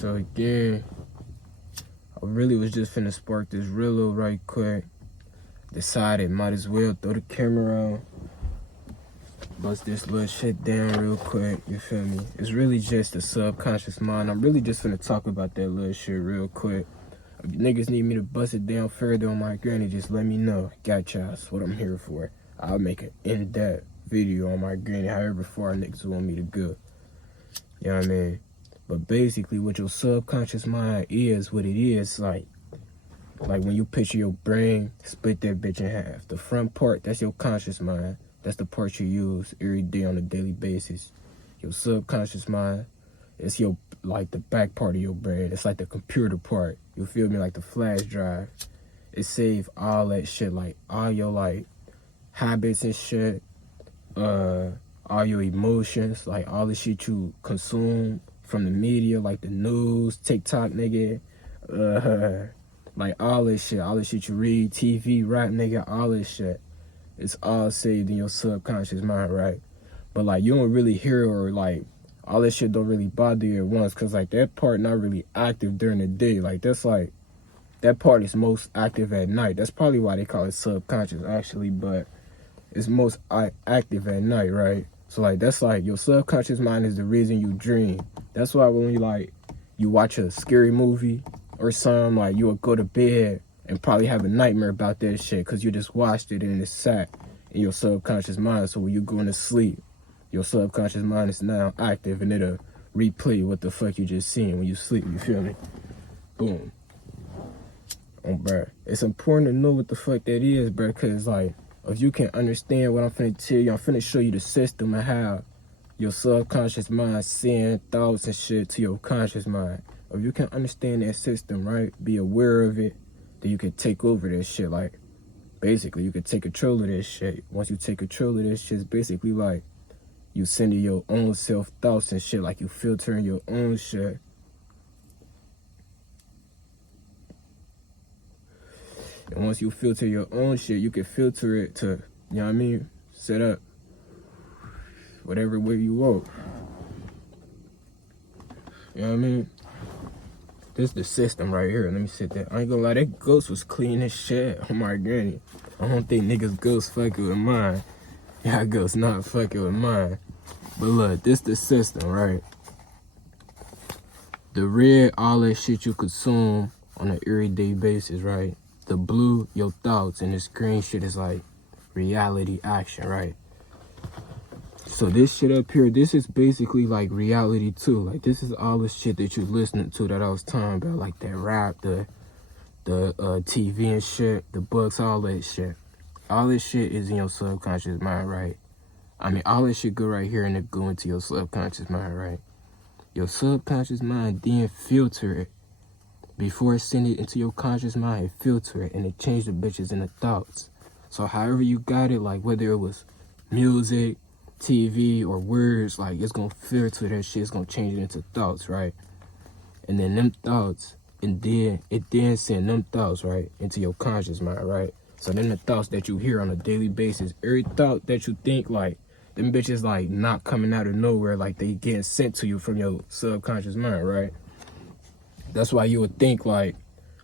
So again, I really was just finna spark this real right quick. Decided might as well throw the camera on, bust this little shit down real quick, you feel me? It's really just the subconscious mind. I'm really just finna talk about that little shit real quick. If niggas need me to bust it down further on my granny, just let me know. Got y'all, that's what I'm here for. I'll make an in-depth video on my granny, however far niggas want me to go. You know what I mean? But basically what your subconscious mind is, what it is, like when you picture your brain, split that bitch in half. The front part, that's your conscious mind. That's the part you use every day on a daily basis. Your subconscious mind, it's your, like the back part of your brain. It's like the computer part. You feel me? Like the flash drive. It save all that shit, like all your like habits and shit, all your emotions, like all the shit you consume from the media, like the news, TikTok, nigga, like all this shit you read, TV, rap, nigga, all this shit. It's all saved in your subconscious mind, right? But like you don't really hear, or like all this shit don't really bother you at once, cause like that part not really active during the day. Like that's like, that part is most active at night. That's probably why they call it subconscious actually, but it's most active at night, right? So like that's like your subconscious mind is the reason you dream. That's why when you watch a scary movie or something, like you will go to bed and probably have a nightmare about that shit because you just watched it and it sat in your subconscious mind. So when you go into sleep, your subconscious mind is now active and it'll replay what the fuck you just seen when you sleep, you feel me? Boom. Oh, bruh. It's important to know what the fuck that is, bruh, because like, if you can understand what I'm finna tell you, I'm finna show you the system of how your subconscious mind send thoughts and shit to your conscious mind. If you can understand that system, right, be aware of it, then you can take over this shit. Like, basically, you can take control of this shit. Once you take control of this shit, it's basically like you sending your own self thoughts and shit, like you filtering your own shit. And once you filter your own shit, you can filter it to, you know what I mean, set up whatever way you want. You know what I mean? This is the system right here. Let me sit there. I ain't gonna lie, that ghost was clean as shit. Oh my granny. I don't think niggas ghost fucking with mine. Yeah, ghost not fucking with mine. But look, this the system, right? The red, all that shit you consume on an everyday basis, right? The blue, your thoughts, and this green shit is like reality action, right? So this shit up here, this is basically like reality too. Like this is all the shit that you listening to that I was talking about, like that rap, the TV and shit, the books, all that shit. All this shit is in your subconscious mind, right? I mean, all this shit go right here and it go into your subconscious mind, right? Your subconscious mind then filter it. Before it send it into your conscious mind, it filter it and it change the bitches into thoughts. So however you got it, like whether it was music, TV, or words, like it's gonna filter that shit, it's gonna change it into thoughts, right? And then them thoughts, and then it then send them thoughts, right, into your conscious mind, right? So then the thoughts that you hear on a daily basis, every thought that you think, like, them bitches like not coming out of nowhere, like they getting sent to you from your subconscious mind, right? That's why you would think like,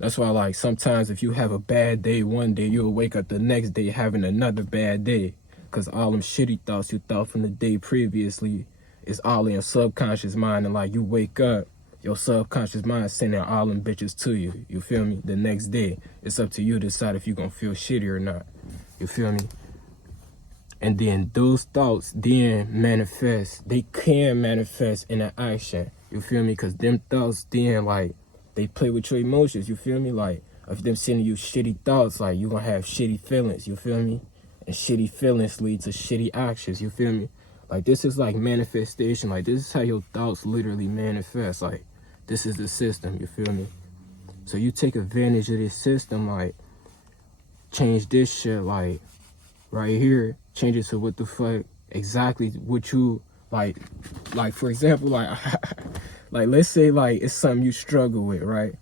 that's why like sometimes if you have a bad day one day, you'll wake up the next day having another bad day. Cause all them shitty thoughts you thought from the day previously is all in your subconscious mind. And like you wake up, your subconscious mind sending all them bitches to you. You feel me? The next day, it's up to you to decide if you're gonna feel shitty or not. You feel me? And then those thoughts then manifest. They can manifest in an action. You feel me? Because them thoughts then, like, they play with your emotions. You feel me? Like, if them sending you shitty thoughts, like, you going to have shitty feelings. You feel me? And shitty feelings lead to shitty actions. You feel me? Like, this is, like, manifestation. Like, this is how your thoughts literally manifest. Like, this is the system. You feel me? So you take advantage of this system, like, change this shit, like, right here. Change it to what the fuck, exactly what you, like for example, like let's say like it's something you struggle with, right?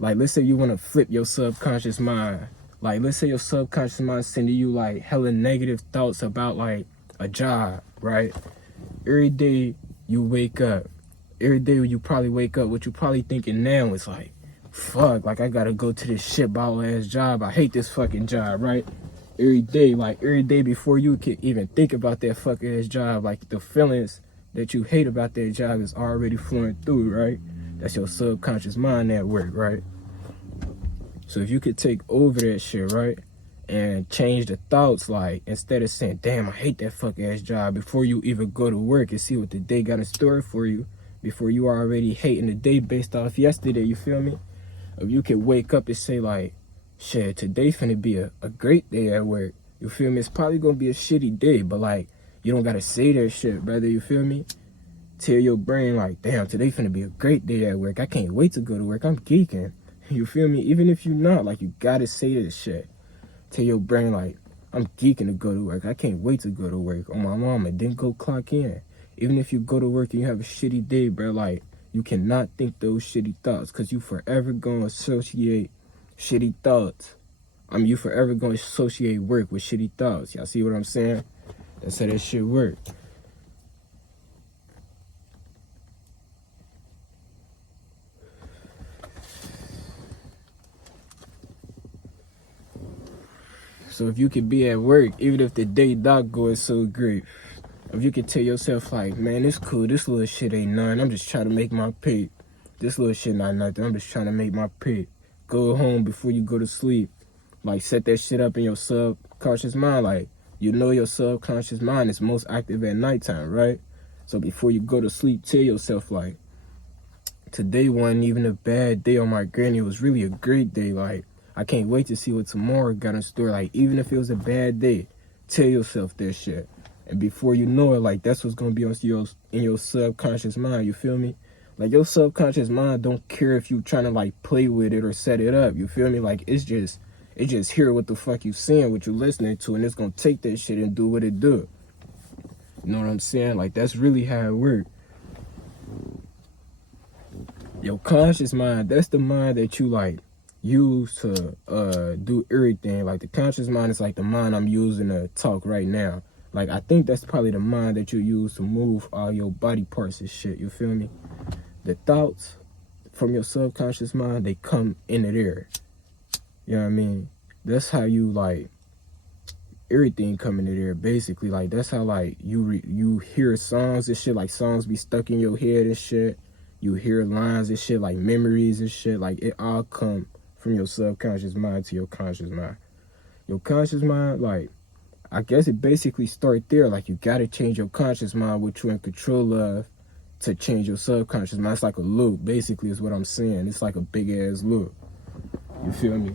Like let's say you want to flip your subconscious mind. Like let's say your subconscious mind sending you like hella negative thoughts about like a job, right? Every day you wake up, every day when you probably wake up, what you probably thinking now is like, fuck, like I gotta go to this shitball ass job. I hate this fucking job, right? Every day before you can even think about that fucking ass job, like the feelings that you hate about that job is already flowing through, right? That's your subconscious mind at work, right? So if you could take over that shit, right? And change the thoughts, like instead of saying, damn, I hate that fucking ass job, before you even go to work and see what the day got in store for you, before you are already hating the day based off yesterday, you feel me? If you could wake up and say like, shit, today finna be a great day at work, you feel me? It's probably gonna be a shitty day, but like, you don't gotta say that shit, brother, you feel me? Tell your brain like, damn, today finna be a great day at work. I can't wait to go to work. I'm geeking. You feel me? Even if you're not, like, you gotta say this shit. Tell your brain like, I'm geeking to go to work. I can't wait to go to work. On my mama, then go clock in. Even if you go to work and you have a shitty day, bro, like, you cannot think those shitty thoughts, because you forever gonna associate shitty thoughts. You forever gonna associate work with shitty thoughts. Y'all see what I'm saying? That's how that shit work. So if you could be at work, even if the day not going so great, if you could tell yourself like, man, it's cool, this little shit ain't none, I'm just trying to make my pay. This little shit not nothing, I'm just trying to make my pay. Go home before you go to sleep. Like, set that shit up in your subconscious mind. Like, you know your subconscious mind is most active at nighttime, right? So before you go to sleep, tell yourself like, today wasn't even a bad day on my granny, it was really a great day. Like, I can't wait to see what tomorrow got in store. Like, even if it was a bad day, tell yourself that shit. And before you know it, like, that's what's gonna be in your subconscious mind, you feel me? Like, your subconscious mind don't care if you trying to like play with it or set it up, you feel me? Like, it just hear what the fuck you saying, what you listening to, and it's gonna take that shit and do what it do. You know what I'm saying? Like, that's really how it works. Your conscious mind, that's the mind that you like use to do everything. Like, the conscious mind is like the mind I'm using to talk right now. Like, I think that's probably the mind that you use to move all your body parts and shit, you feel me? The thoughts from your subconscious mind, they come into there. You know what I mean? That's how you like, everything come into there, basically. Like, that's how like you hear songs and shit, like songs be stuck in your head and shit. You hear lines and shit, like memories and shit, like it all come from your subconscious mind to your conscious mind. Your conscious mind, like, I guess it basically start there. Like, you gotta change your conscious mind, what you're in control of, to change your subconscious mind. It's like a loop, basically, is what I'm saying. It's like a big ass loop. You feel me?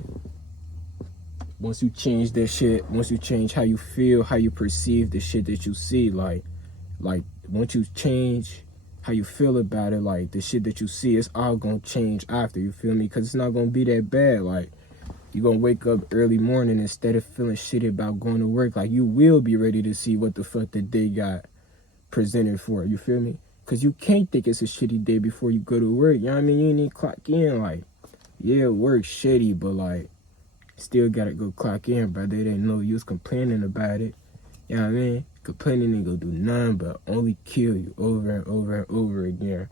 Once you change that shit, once you change how you feel, how you perceive the shit that you see, like once you change how you feel about it, like the shit that you see, it's all gonna change after, you feel me? Because it's not gonna be that bad. Like, you're gonna wake up early morning, instead of feeling shitty about going to work, like, you will be ready to see what the fuck the day got presented for, you feel me? Because you can't think it's a shitty day before you go to work, you know what I mean? You need to clock in, like, yeah, work's shitty, but like, still gotta go clock in, brother. It ain't no use complaining about it, you know what I mean? Complaining ain't gonna do nothing but only kill you over and over and over again.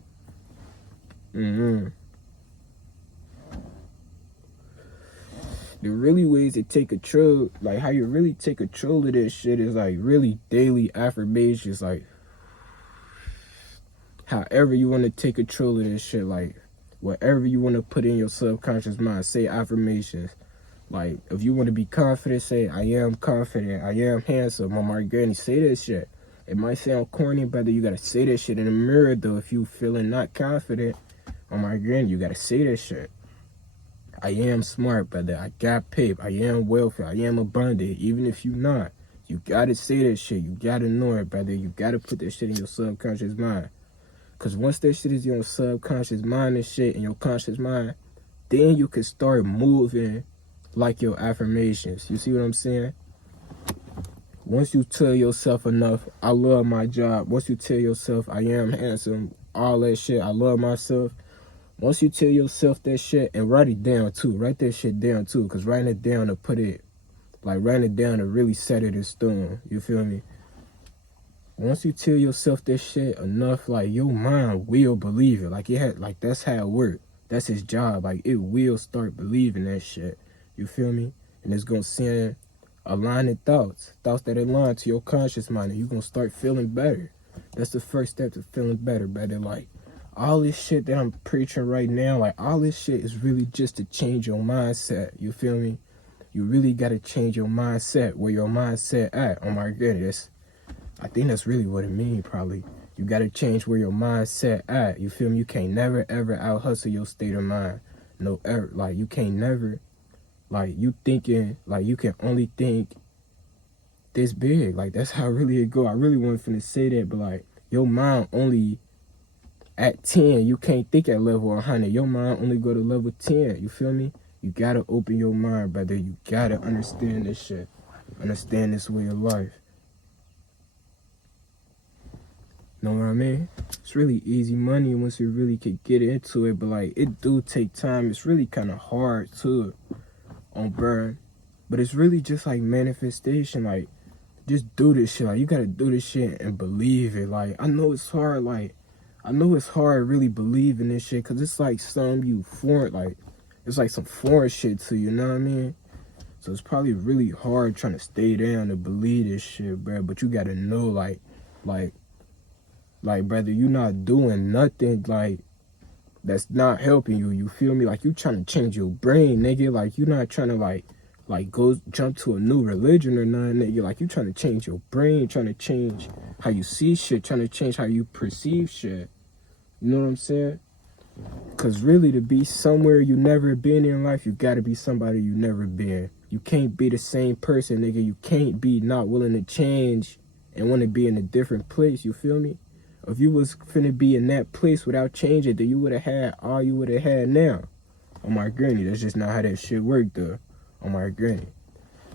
The really ways to take control, like how you really take control of this shit, is like really daily affirmations. Like, however you want to take control of this shit, like whatever you want to put in your subconscious mind, say affirmations. Like, if you want to be confident, say, I am confident, I am handsome, on my granny, say that shit. It might sound corny, but you gotta say that shit in the mirror, though. If you feeling not confident, on my granny, you gotta say that shit. I am smart, brother, I got paper, I am wealthy, I am abundant. Even if you not, you gotta say that shit. You gotta know it, brother. You gotta put that shit in your subconscious mind. Because once that shit is in your subconscious mind and shit, in your conscious mind, then you can start moving like your affirmations. You see what I'm saying? Once you tell yourself enough, I love my job. Once you tell yourself, I am handsome, all that shit, I love myself. Once you tell yourself that shit, and write it down too. Write that shit down too. Because writing it down to put it, like writing it down to really set it in stone. You feel me? Once you tell yourself this shit enough, like, your mind will believe it. Like, that's how it works. That's his job. Like, it will start believing that shit. You feel me? And it's gonna send aligning thoughts that align to your conscious mind, and you're gonna start feeling better. That's the first step to feeling better, brother. Like, all this shit that I'm preaching right now, like, all this shit is really just to change your mindset. You feel me? You really gotta change your mindset, where your mindset at. Oh my goodness. I think that's really what it means, probably. You gotta change where your mindset at. You feel me? You can't never, ever out-hustle your state of mind. No, ever. Like, you can't never, like, you thinking, like, you can only think this big. Like, that's how really it go. I really wasn't finna say that, but, like, your mind only at 10. You can't think at level 100. Your mind only go to level 10. You feel me? You gotta open your mind, brother. You gotta understand this shit. Understand this way of life. Know what I mean? It's really easy money once you really could get into it, but, like, it do take time. It's really kind of hard too on burn, but it's really just like manifestation. Like, just do this shit. Like, you gotta do this shit and believe it. Like, I know it's hard. Like, I know it's hard really believing this shit, because it's like some you foreign, like, it's like some foreign shit to you, know what I mean? So it's probably really hard trying to stay down and believe this shit, bro. But you gotta know, like, brother, you not doing nothing, like, that's not helping you. You feel me? Like, you trying to change your brain, nigga. Like, you not trying to, like go jump to a new religion or nothing, nigga. Like, you trying to change your brain, trying to change how you see shit, trying to change how you perceive shit. You know what I'm saying? Because really, to be somewhere you never been in life, you got to be somebody you never been. You can't be the same person, nigga. You can't be not willing to change and want to be in a different place. You feel me? If you was finna be in that place without changing, then you would have had all you would have had now. On my granny, that's just not how that shit worked, though. On my granny.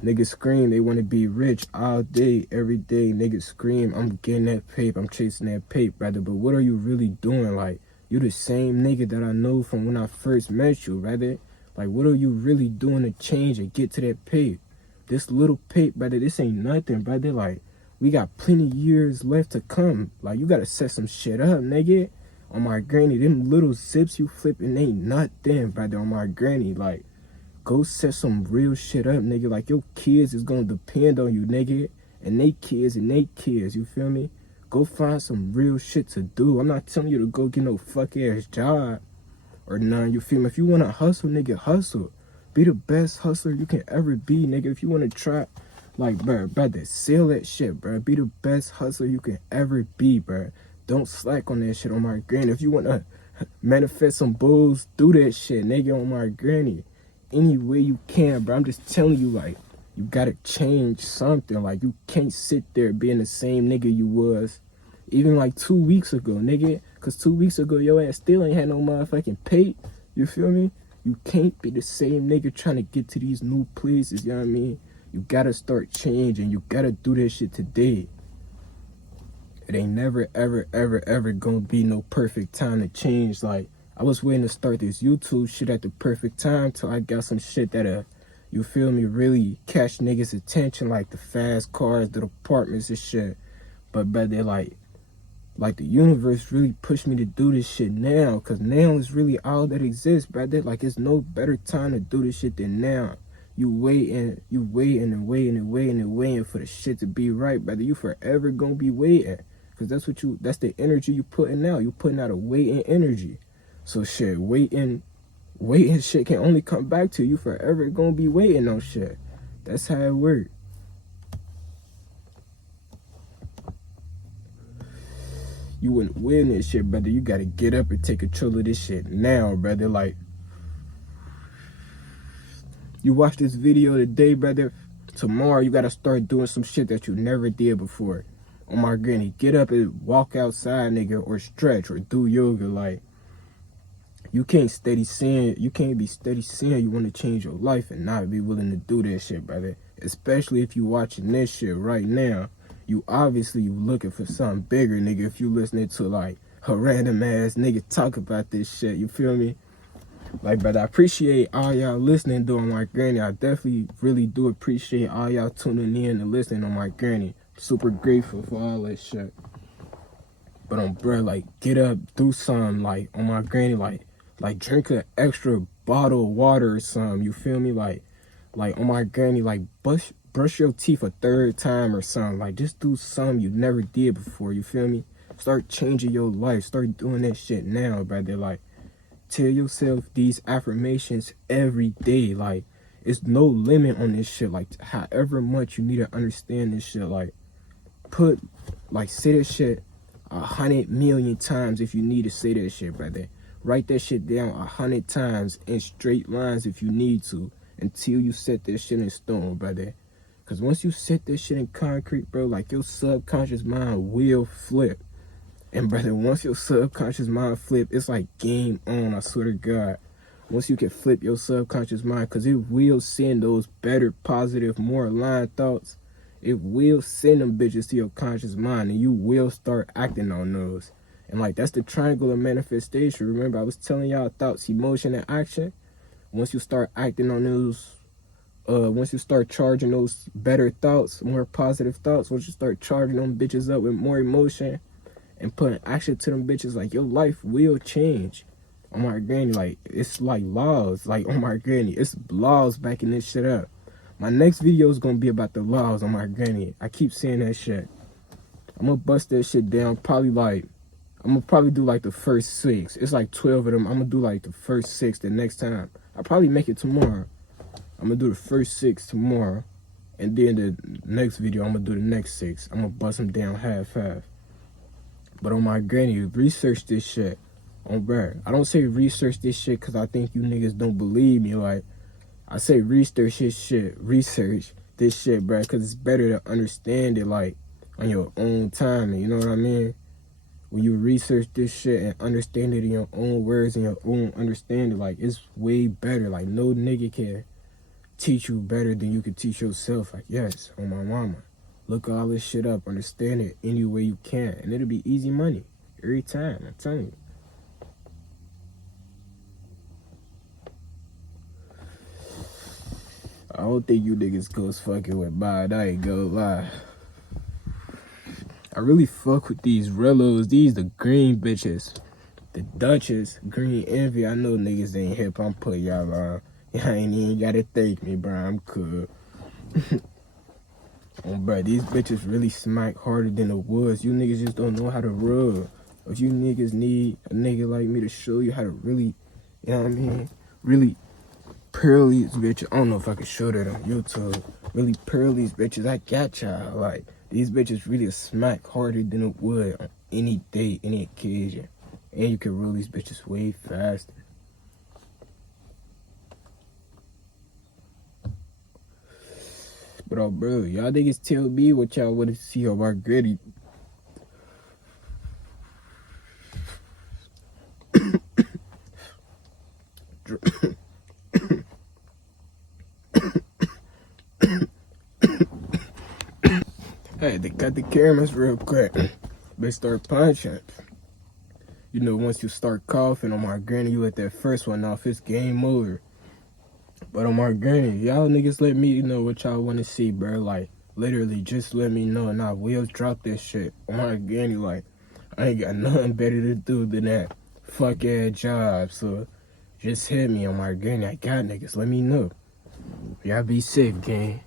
Niggas scream they want to be rich all day, every day. Niggas scream, I'm getting that paper, I'm chasing that paper, brother. But what are you really doing? Like, you the same nigga that I know from when I first met you, brother. Like, what are you really doing to change and get to that paper? This little paper, brother, this ain't nothing, brother. Like, we got plenty years left to come. Like, you gotta set some shit up, nigga. On my granny, them little zips you flipping ain't nothing, brother. On my granny, like, go set some real shit up, nigga. Like, your kids is gonna depend on you, nigga. And they kids, you feel me? Go find some real shit to do. I'm not telling you to go get no fuck-ass job or none, you feel me? If you wanna hustle, nigga, hustle. Be the best hustler you can ever be, nigga. If you wanna try, like, brother, sell that shit, bro. Be the best hustler you can ever be, bro. Don't slack on that shit, on my granny. If you wanna manifest some bulls, do that shit, nigga, on my granny. Any way you can, bro. I'm just telling you, like, you gotta change something. Like, you can't sit there being the same nigga you was even like 2 weeks ago, nigga. Cause 2 weeks ago, your ass still ain't had no motherfucking pay. You feel me? You can't be the same nigga trying to get to these new places, you know what I mean? You gotta start changing. You gotta do this shit today. It ain't never, ever, ever, ever gonna be no perfect time to change. Like, I was waiting to start this YouTube shit at the perfect time till I got some shit that, you feel me, really catch niggas' attention, like the fast cars, the apartments and shit. But brother, like the universe really pushed me to do this shit now, cause now is really all that exists, brother. Like, it's no better time to do this shit than now. You waiting for the shit to be right, brother. You forever gonna be waiting, cause that's the energy you putting out. You putting out a waiting energy. So shit, waiting shit can only come back to you. Forever gonna be waiting on shit. That's how it works. You wouldn't win this shit, brother. You gotta get up and take control of this shit now, brother. Like, you watch this video today, brother. Tomorrow, you gotta start doing some shit that you never did before. On my granny, get up and walk outside, nigga, or stretch, or do yoga. Like, you can't be steady saying you want to change your life and not be willing to do that shit, brother. Especially if you watching this shit right now. You obviously looking for something bigger, nigga. If you listening to, like, a random ass nigga talk about this shit, you feel me? Like, brother, I appreciate all y'all listening to On My Granny. I definitely really do appreciate all y'all tuning in and listening on My Granny. super grateful for all that shit. But bro, like, get up, do something, like, on my granny, like drink an extra bottle of water or something, you feel me? Like on my granny, like, brush your teeth a third time or something. Like, just do something you never did before, you feel me? Start changing your life, start doing that shit now, brother. Like, tell yourself these affirmations every day. Like, it's no limit on this shit. Like, however much you need to understand this shit, like, say that shit 100 million times if you need to say that shit, brother. Write that shit down 100 times in straight lines if you need to, until you set that shit in stone, brother. Because once you set that shit in concrete, bro, like, your subconscious mind will flip. And brother, once your subconscious mind flip, it's like game on, I swear to God. Once you can flip your subconscious mind, because it will send those better, positive, more aligned thoughts. It will send them bitches to your conscious mind, and you will start acting on those. And like, that's the triangle of manifestation. Remember, I was telling y'all thoughts, emotion, and action. Once you start acting on those, once you start charging those better thoughts, more positive thoughts, once you start charging them bitches up with more emotion and putting action to them bitches, like, your life will change. On my granny, like, it's like laws. Like, on my granny, it's laws backing this shit up. My next video is gonna be about the laws, on my granny. I keep saying that shit. I'm gonna bust that shit down. I'm gonna probably do like the first 6. It's like 12 of them. I'm gonna do like the first 6 the next time. I'll probably make it tomorrow. I'm gonna do the first 6 tomorrow. And then the next video, I'm gonna do the next 6. I'm gonna bust them down half. But on my granny, research this shit. On bro, I don't say research this shit because I think you niggas don't believe me. Like, I say research this shit, bro, because it's better to understand it, like, on your own time, you know what I mean? When you research this shit and understand it in your own words and your own understanding, like, it's way better. Like, no nigga can teach you better than you can teach yourself. Like, yes, on my mama. Look all this shit up, understand it any way you can, and it'll be easy money every time, I'm telling you. I don't think you niggas goes fucking with mine, I ain't gonna lie. I really fuck with these Rellos, these the green bitches. The Duchess, Green Envy. I know niggas ain't hip, I'm putting y'all on. Y'all ain't even gotta thank me, bro, I'm cool. Oh, bro, these bitches really smack harder than the woods. You niggas just don't know how to rub. If you niggas need a nigga like me to show you how to really, you know what I mean, really pearl these bitches. I don't know if I can show that on YouTube. Really pearl these bitches. I got y'all. Like, these bitches really smack harder than it would on any day, any occasion. And you can roll these bitches way faster. But bro, y'all niggas tell me what y'all want to see on my gritty. Hey, they cut the cameras real quick. They start punching. You know, once you start coughing, on my granny, you let that first one off, it's game over. But on my granny, y'all niggas let me know what y'all want to see, bro. Like, literally, just let me know, and I will drop this shit. On my granny, like, I ain't got nothing better to do than that fuck ass job. So, just hit me on my granny. I got niggas, let me know. Y'all be safe, gang.